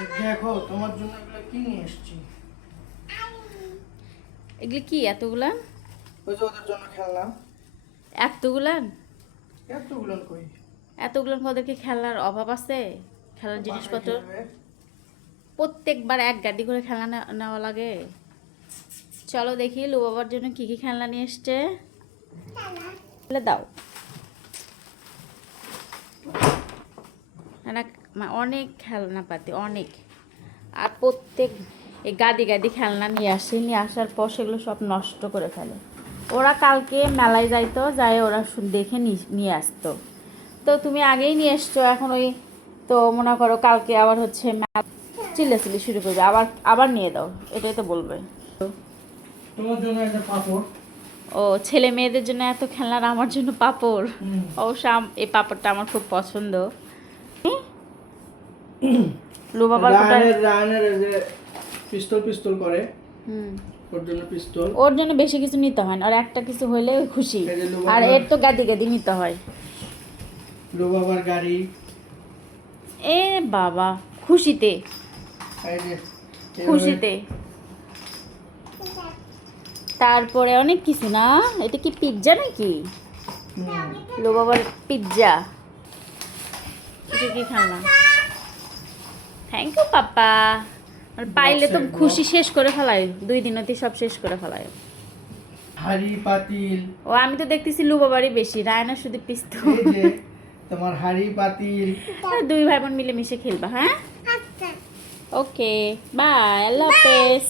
দেখো তোমার জন্য এগুলো কি নিয়ে এসেছি। এগুলি কি এতগুলান? ওই যে ওদের জন্য খেলনা। এতগুলান? এতগুলো কই? এতগুলান ওদেরকে খেলার অভাব আছে? খেলার জিনিসপত্র বাসায় খেলবে। প্রত্যেকবার এক গাড়ি করে খেলনা নেওয়া লাগে। চলো দেখি লু বাবার জন্য কি কি খেলনা নিয়ে এসছে। দাও অনেক খেলনা পাতি অনেক। আর প্রত্যেক এই গাদি গাদি খেলনা নিয়ে আসে, নিয়ে আসার পর সেগুলো সব নষ্ট করে ফেলে। ওরা কালকে মেলায় যাইতো, যায় ওরা দেখে নিয়ে আসতো। তো তুমি আগেই নিয়ে এসছো, এখন ওই তো মনে করো কালকে আবার হচ্ছে চিল্লাচিল্লি শুরু করবে, আবার আবার নিয়ে দাও, এটাই তো বলবে। তোমার জন্য একটা পাপড়। ও ছেলে মেয়েদের জন্য এত খেলনার, আমার জন্য পাপড়। অবশ্য এই পাপড়টা আমার খুব পছন্দ। লু বাবার রানের যে পিস্তল পিস্তল করে, ওর জন্য পিস্তল। ওর জন্য বেশি কিছু নিতে হয় না, আর একটা কিছু হইলে খুশি। এই যে লু আর বাবার- এর তো গাদি গাদি নিতে হয়। লু বাবার গাড়ি। এ বাবা খুশিতে এই যে খুশিতে। তারপরে অনেক কিছু না, এটা কি পিৎজা নাকি? লু বাবার পিৎজা। এটা কি খেলনা? Thank you papa. আর পাইলে তো খুশি শেষ করে ফেলায়, 2 দিনতে সব শেষ করে ফেলায়। হাড়ি পাতিল। ও আমি তো দেখতেছি লু বাবারই বেশি, রায়না শুধু পিস্তল। এই যে তোমার হাড়ি পাতিল। 2 ভাই বোন মিলে মিশে খেলবা, হ্যাঁ? ওকে বাই, আল্লাহ হাফেজ।